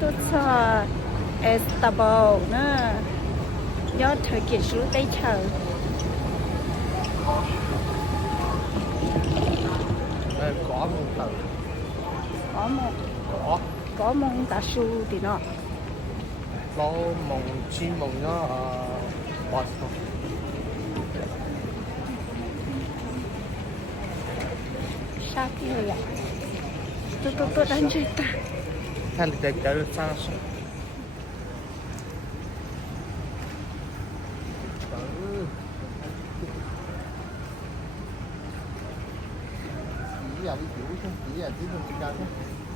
tôi cho Estable nữa do thời kỳ số tây chờ có một tờ có một có có một tà su thì nó mong chim mong nó bọt sao thì vậy tôi đang chơi ta thay để chơi sao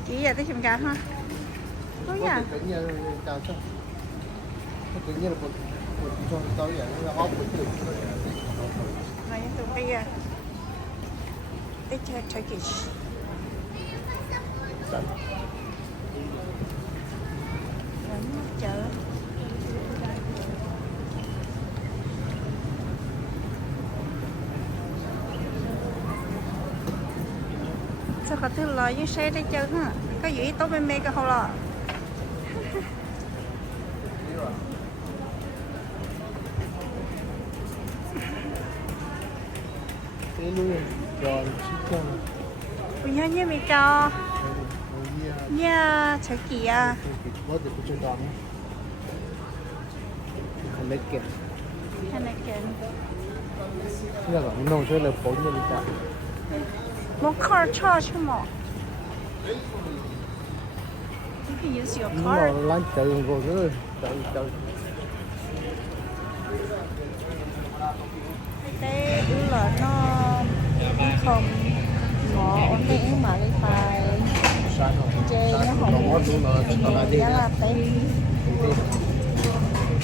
chỉ giờ tới chùm cá ha có nhà tự nhiên chào sao tự nhiên là một cho tao vậy nó ốp được này tụi bây giờ ít chơi kỹ chợ sao có thứ lo với xe đây chơi ha có gì tốt bên mê cái hồ lò thế luôn rồi chicken bây giờ như mày cho nha chơi kỹ à có thể cho đó hành lấy kẹp hay là kèm là nông chơi là bốn nhân cả một car charge mà you can use your nó card lăn chạy rồi nữa chạy thế là nó không ngõ ổn định mà đi phải chơi nó không giá là tây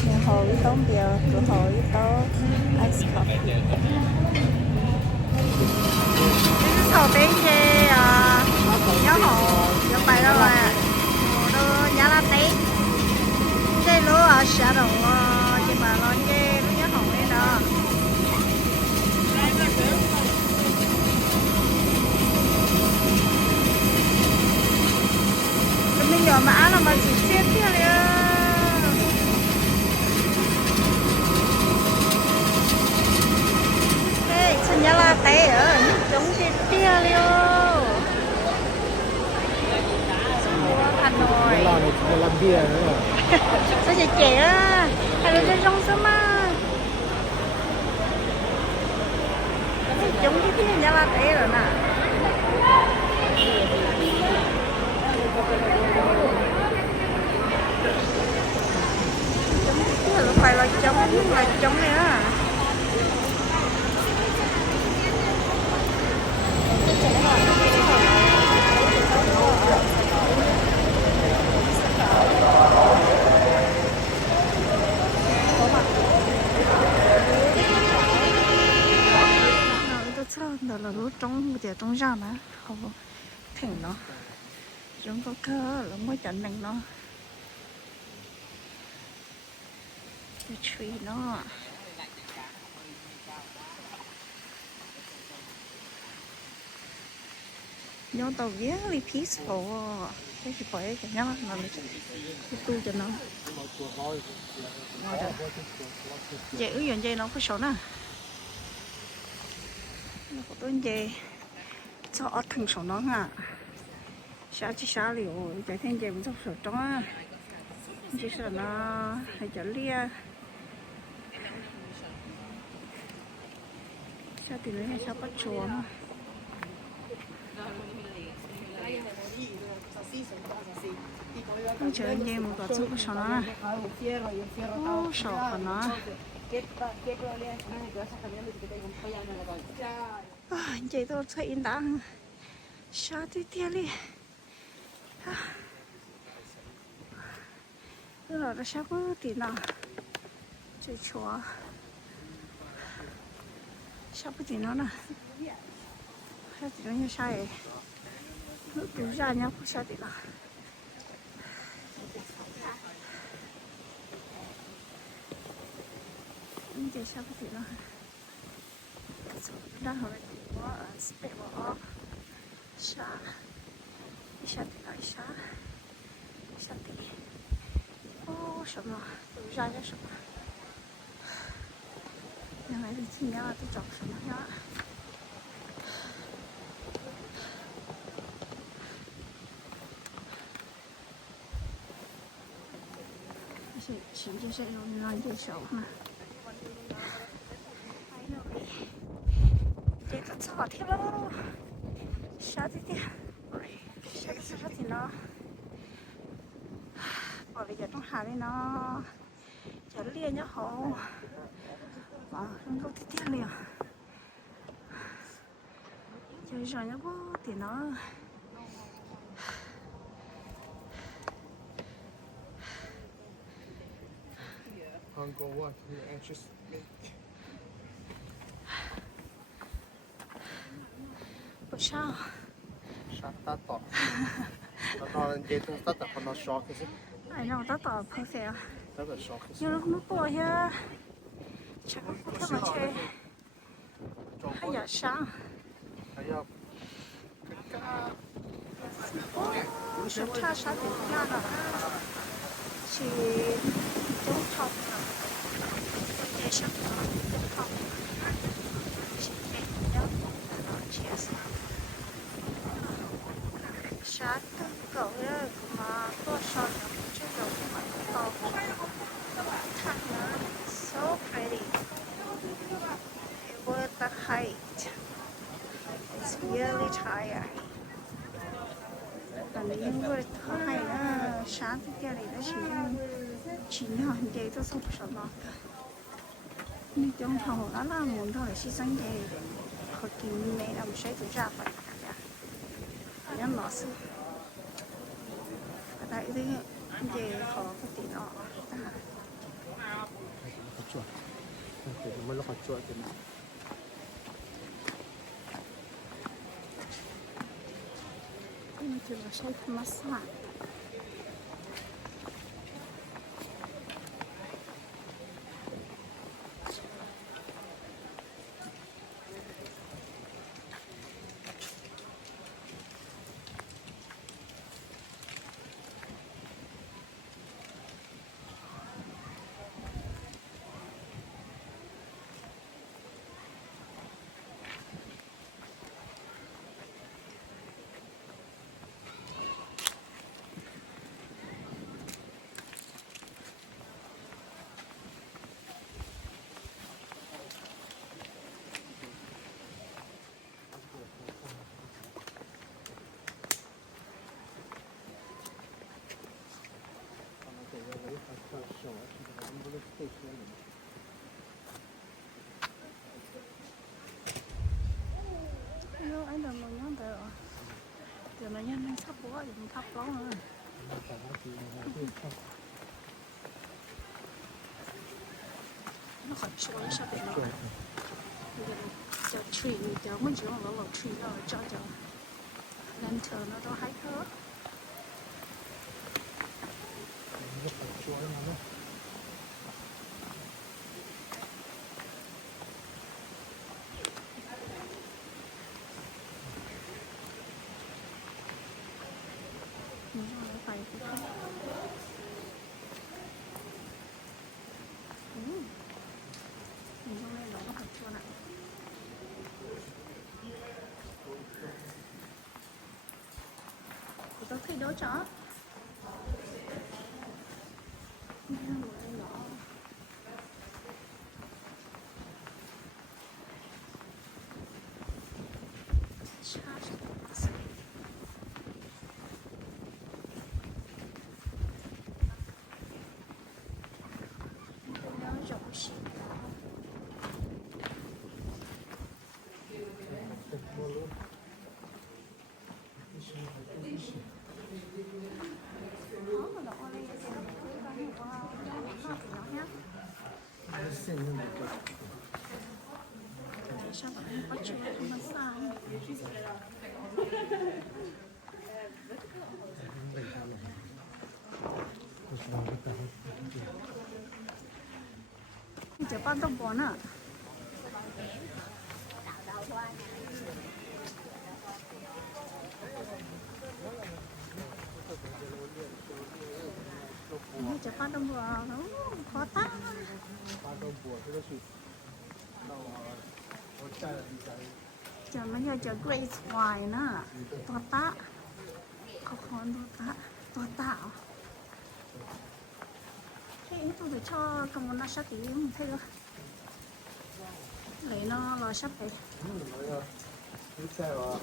nhà hồi tốn bia cửa hồi tốn ice coffee thầu tiếng chơi nhớ hồ nhớ bài đâu à đồ giá là tây chơi lúa ở xã đồng nhưng mà nó chơi nó nhớ hồ đấy đó mình nhỏ mà ăn là mà chỉ xuyên kia liền hey chân giá là té ở giống trên kia liền Hà Nội làm bia nữa sao chị trẻ á hay là trên rong sớm á giống cái kia giá là té rồi nè không phải là trống này á đó là lúc trống giờ trống ra nữa không thỉnh nó chúng có cơ là mới chọn mình nó the tree nó nhớ tàu very peaceful cái gì phải cái nhá nó lấy tu cho nó vậy ứng dụng dây nó có số nè nó có tên dây cho ở thằng số nó hả sao chỉ sao liệu cái thêm dây cũng số trống á chỉ sợ nó hay chở lia sao thì lấy hay sao bắt chuột không chờ anh em một cái chút số nó nè ô số của nó anh chị tôi thấy in đắng sao thì tiếc đi rồi nó sao có tí nào chơi chua sao có tí nó nè sao tí nó như sai nó túi ra nhá có sao tí nào anh chị sao có tí nó đang hồi này có spec bỏ sao sao tí nói sao sao tí 什么？都染着什么？原来是今年都长什么样？是前几是有人介绍嘛？还有这个草天喽，啥子的？啥个啥子呢？bỏ bây giờ trong hà đây nó chở liền nhá hậu trong đâu tiếp liền chơi rồi nhá bố thì nó Hunger, what? You're anxious? bữa sao Shut that up. Nó lên dây tung tất cả con nó shock cái gì? ai nào tao tao phải phải Tất cả shock cái gì? nhưng nó không bỏ ha chắc là không mà chơi hay giờ sáng Hay à? số cha sao thì ra rồi chỉ đúng học để sắp đúng học chỉ để nhớ chia sẻ sát cậu mà tôi sao chứ đâu mà cậu thằng nó so pretty with the height it's really tired là những người thay là sáng thì kia này nó chỉ nhỏ như vậy tôi không sợ nó nhưng trong thầu đó là muốn thôi牺牲để họ kiếm mẹ làm sẽ tự ra phải cả nhưng nó sự tại vì về họ có tiền nó Có chuột. Để mới nó có chuột thì nào. nhưng mà chỉ là sai massage anh đừng muốn nhắn từ từ nó nhanh thấp quá thì thấp quá nữa nó khỏi xuống sao để nó cho tree cho mấy chỗ nó lẩu tree nó cho lantern nó đâu hay hơn phải mình hôm nay nó có hạt chua nè có khi đó chó sao bạn có chuyện mà sao giờ bạn đâu bỏ nữa Nó chả phát đông bùa nó khó tát. 巴豆卜这个是，那我摘了一摘， Chả nó nhờ chả Grace hoài nữa. To tá. Có con to tá. To tá. Thế tôi phải cho cầm một nó sắp tí mình thấy rồi. Lấy nó lò sắp đấy. 那个你摘了，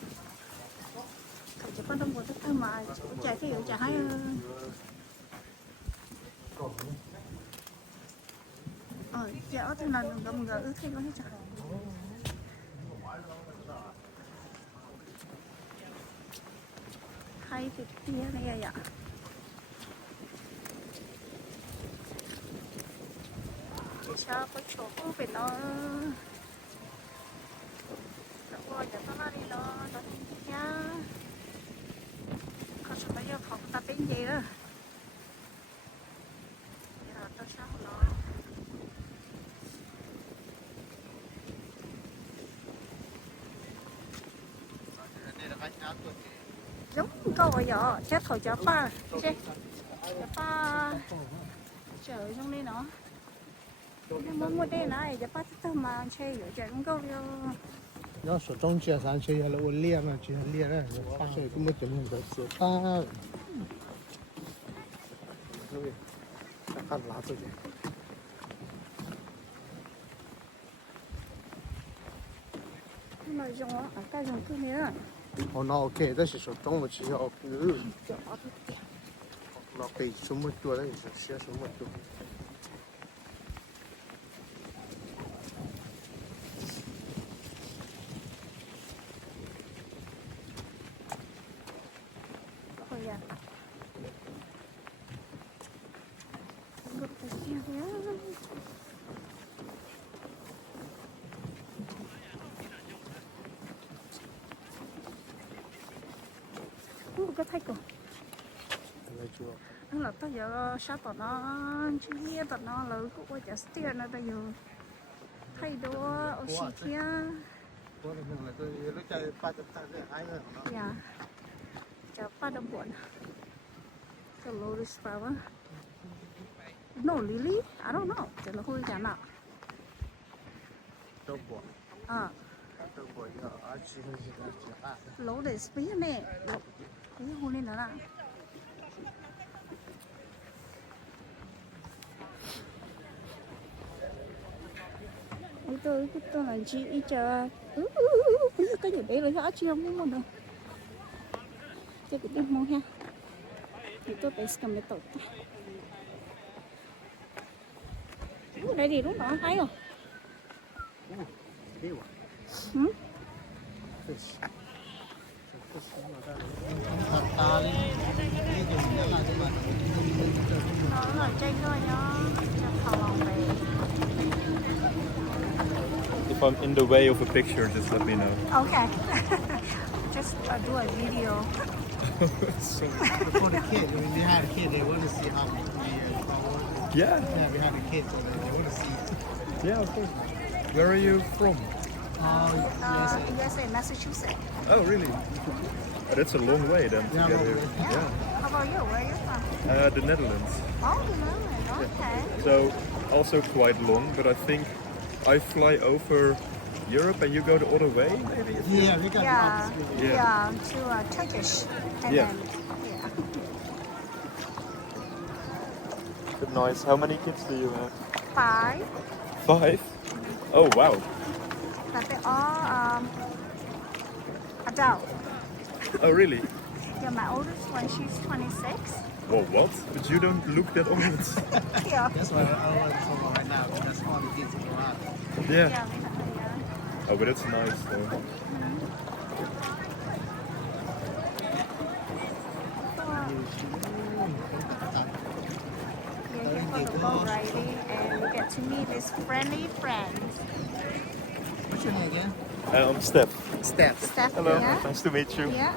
Cậu chỉ phát đông bùa tất cả mà chả thấy hiểu chả hay. 搞什么？ Dạ thì là gầm gỡ thấy có hết chả. Hay thì tia này ạ. Chỉ sao có chỗ về nó. Đó qua cho nó đi nó nhá. Có chỗ nó giờ học tập bên gì đó. Giờ tôi sao nó. Giống câu ở giờ chết thôi chả ba chả ba trời trong đây nó muốn mua đây này chả ba tất mà chơi ở trời cũng câu đâu 要手中介上去了，我练了，就练了，发现根本就没得手办。这位，看拿这个。 mà dùng ở cái dùng cái này哦，那 OK，这是手中的只要那被什么多的，是写什么多。 thôi à ngược cái kia nhá có thấy không? Nó là tới giờ sao tao nó chứ nghe tao nó là cũng có chả steer nó bây giờ thay đồ ở xí kia. Dạ. Chả ba đồng buồn. Chả lô đi spa vâng. No Lily, I don't know. Chả là hôi chả nào. À. Lỗ để spa nè. Cái hôn lên nó là. Tôi là chị ít chờ cái gì đấy là chưa muốn mua đâu cho cái tiền mua ha thì tôi phải cầm cái tỏi đây thì đúng đó thấy không nó là chanh thôi nhá cho thằng lòng về. If I'm in the way of a picture, just let me know. Okay. Just do a video. For the kid, when they had a kid, they want to see how we Yeah, yeah, we have a kid, so they want to see. yeah, of course. Where are you from? USA, Massachusetts. Oh, really? That's a long way then to Yeah, get long here. way. Yeah. How about you? Where are you from? The Netherlands. Oh, you know it. Okay. So also quite long, but I think I fly over Europe and you go the other way, maybe? Yeah, we got Yeah. Yeah. Yeah. To Turkish. And Yeah. then, yeah. But nice. How many kids do you have? 5. 5? Oh, wow. But they all adult. Oh, really? Yeah, my oldest one, she's 26. Well, what? But you don't look that old. Yeah. That's why I want to follow right now. That's all the kids go out. Yeah. Yeah, yeah. Oh, but that's nice though. We're here for the boat riding and we get to meet these friendly friends. What's your name again? I'm Steph. Steph. Steph, Hello. yeah? Nice to meet you. Yeah.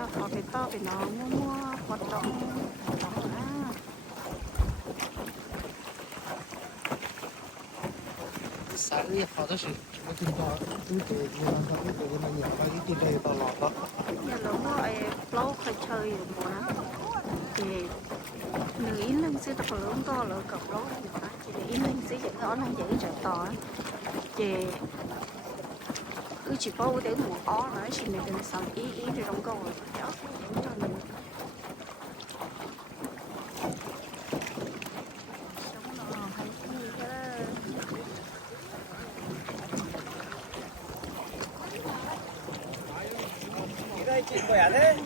sao họ phải to phải nó mua hoạt động đó à. sáng đi họ đó sự cái tin đó tôi kể như là sao tôi kể như là nhiều cái tin đây tao lọt đó nhà nó mua ai lâu khai chơi được mà thì nữ ý lần sẽ tập lớn to lỡ cọc lâu mà chỉ để ý lần sẽ dẫn nó là dễ trở tỏ thì cứ chỉ có để một ó nữa chỉ mình đừng sống ý thì trong câu rồi đó đến cho mình sống nó hay gì đó đây chị khỏe thế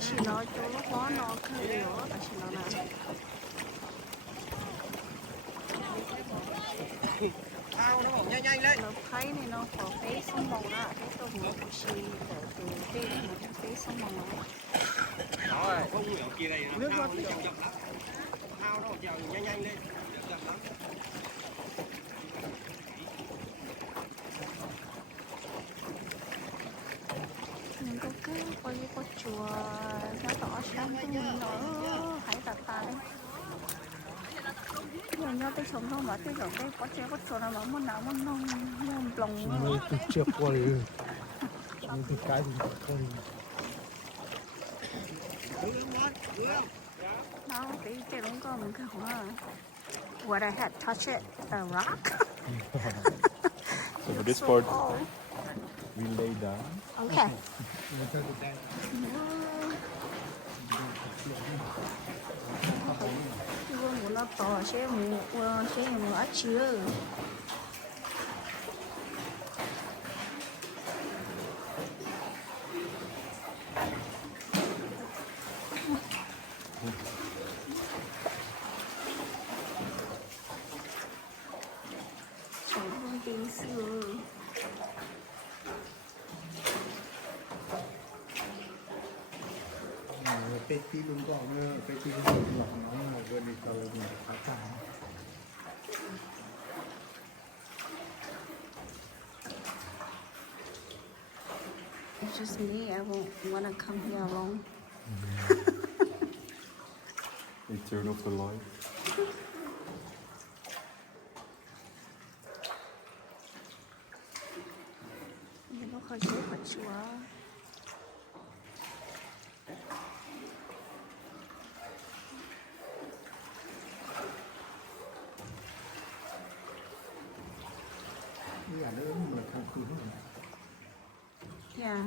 chỉ nói chỗ lúc đó nó khơi yếu là chỉ nói là ao nó bỏng nhanh nhanh lên nó thấy này nó có cái sông màu đó cái tôm nó cũng xì từ cái một cái sông màu đó rồi không hiểu kia này nó ao nó chậm chậm lắm ao nó chèo nhanh nhanh lên chậm chậm lắm nhưng có cái coi như có chùa nó tỏ sáng cái mình nữa hãy đặt ta đấy nhưng nhớ tới sống đâu mà tới rồi cái có chơi có chùa nào mà muốn nào muốn nông muốn lòng mới từ trước qua rồi từ cái gì không nó cái đúng có một cái hoa what I had touch it a rock So for this part, we lay down. okay muốn nó to sẽ mua ăn chưa chẳng không tin xưa cái tí luôn có cái tí luôn lọc nó mà vừa đi tàu mình khá cả it's just me I won't want to come here alone They turn off the light. nó khơi chế phải chùa cái là nó mà không cứng rồi yeah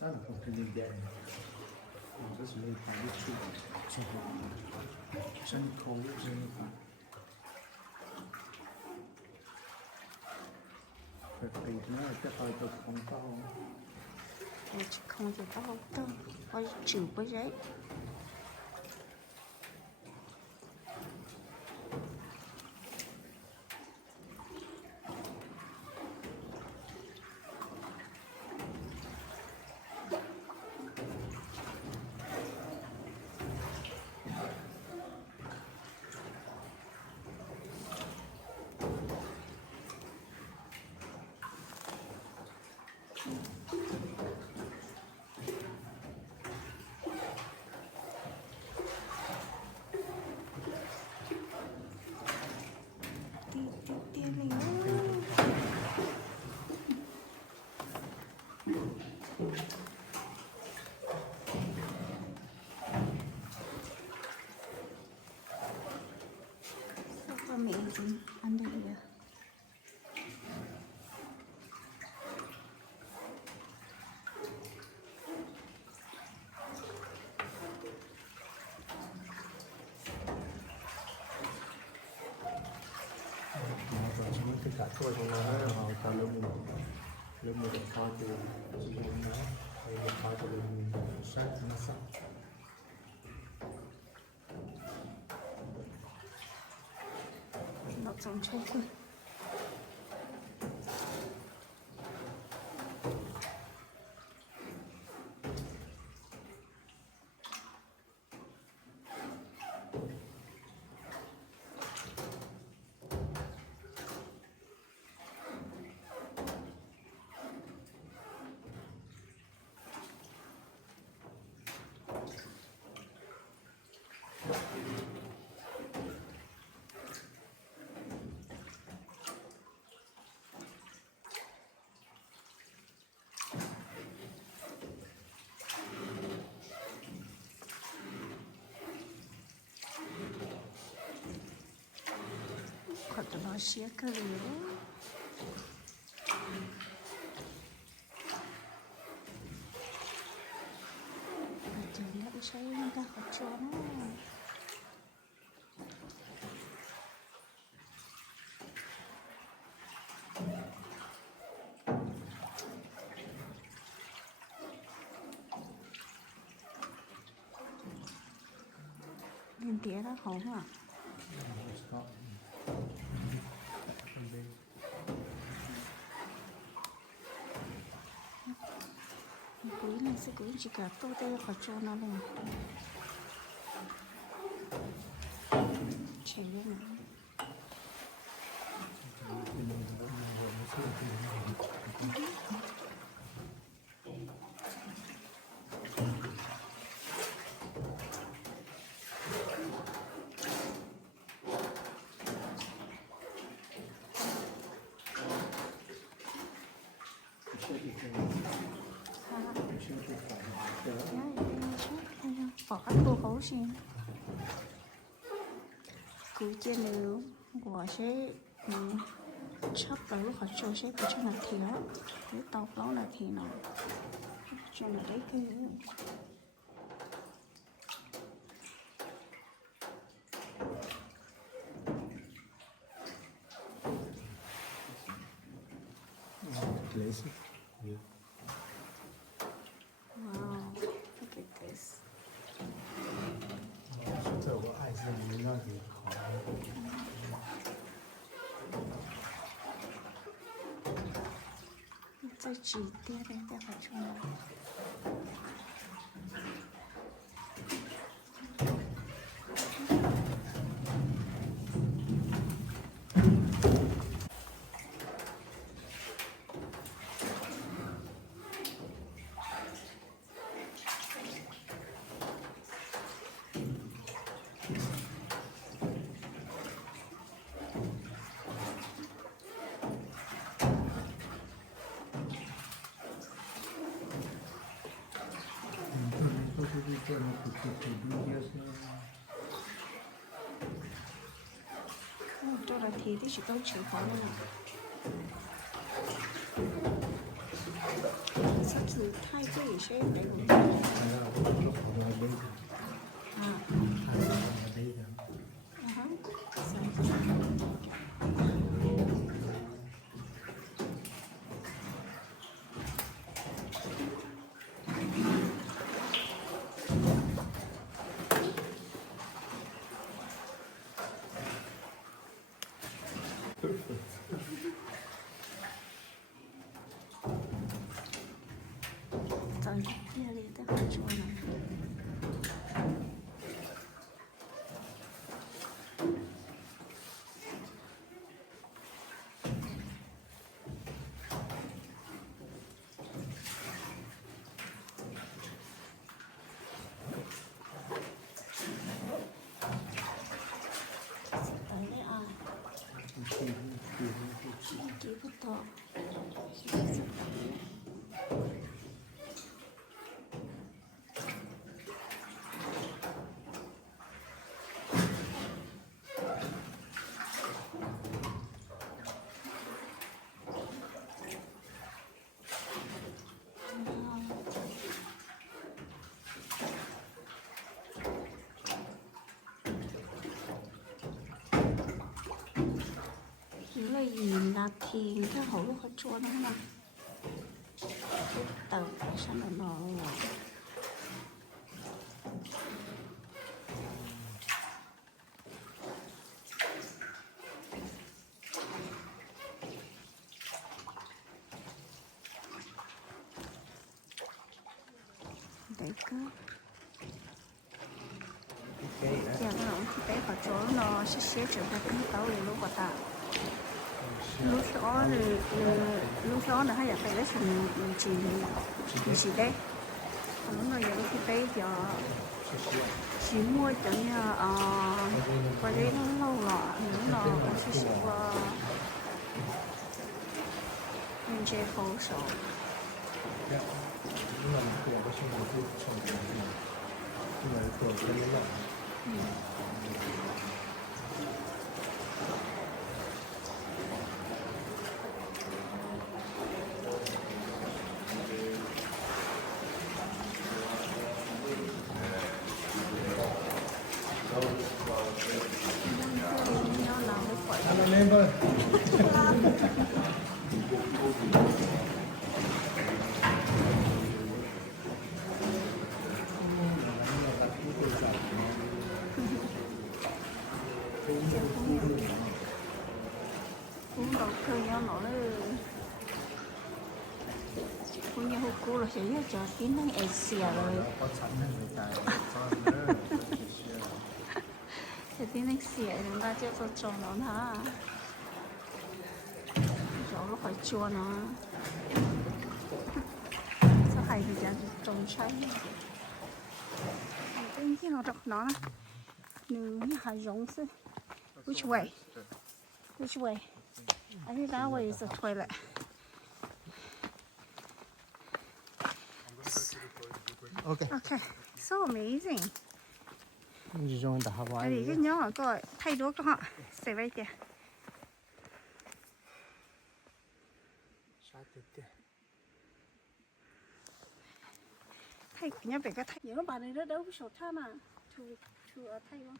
đó là không cái gì đèn rất là phải đi chụp chân khối chân phải tùy nó là cái hơi cực không to không thể có hộp đâu có chịu với giấy so amazing under here tất cả tôi trong nó ta lên một điện thoại từ sử dụng nó hay điện thoại từ mình sát nó sẵn nó giống chơi quên khỏi tụi nó xía cơ liễu trời nó đi xây người ta khỏi cho nó nhìn tía nó không à cuối này sẽ cuối chỉ cả tô tê khỏi cho nó này chảy lên này bỏ các tô hấu xin cứ trên nếu của sẽ chắp tới lúc họ cho sẽ có cho là thì đó cái tàu đó là thì nó cho là đấy cái Classic. Yeah. wow look at this 这我爱是没那里好。再挤点点再回出来cho là thì chỉ có chịu khó thôi sắp sửa thay cái gì sẽ để cũng rồi kia đi tới khỏi chỗ này tới đây à 기부터 이거 là là thì cái hổ lúc họ chua nó mà tàu sao mà nó để cơ giờ nó để họ chỗ nó sẽ trở thành cái tàu để lúc họ tạo lúc đó là hay là phải lấy phần chỉ đấy lúc nào giờ thì bây giờ chỉ mua cho như qua đây nó lâu rồi nữa nó có sự nên chơi phố số remember. Cũng đầu cơ nhau nổi cũng như hút cú là sẽ cho tiếng nói Asia rồi thì tiếng Asia chúng ta chưa có trồng nó hả trồng nó phải chua nó sao hay thì chẳng trồng trái cái gì nó đọc nó nữ hay giống chứ which way which way I think that way is the toilet. Okay. Okay, so amazing. You join the Tại Hawaii. vì cái nhóm ở coi thay đổi họ stay right there. Thay nhóm về cái thay. Nếu bạn này rất đâu có sổ tha mà, thu ở thay không?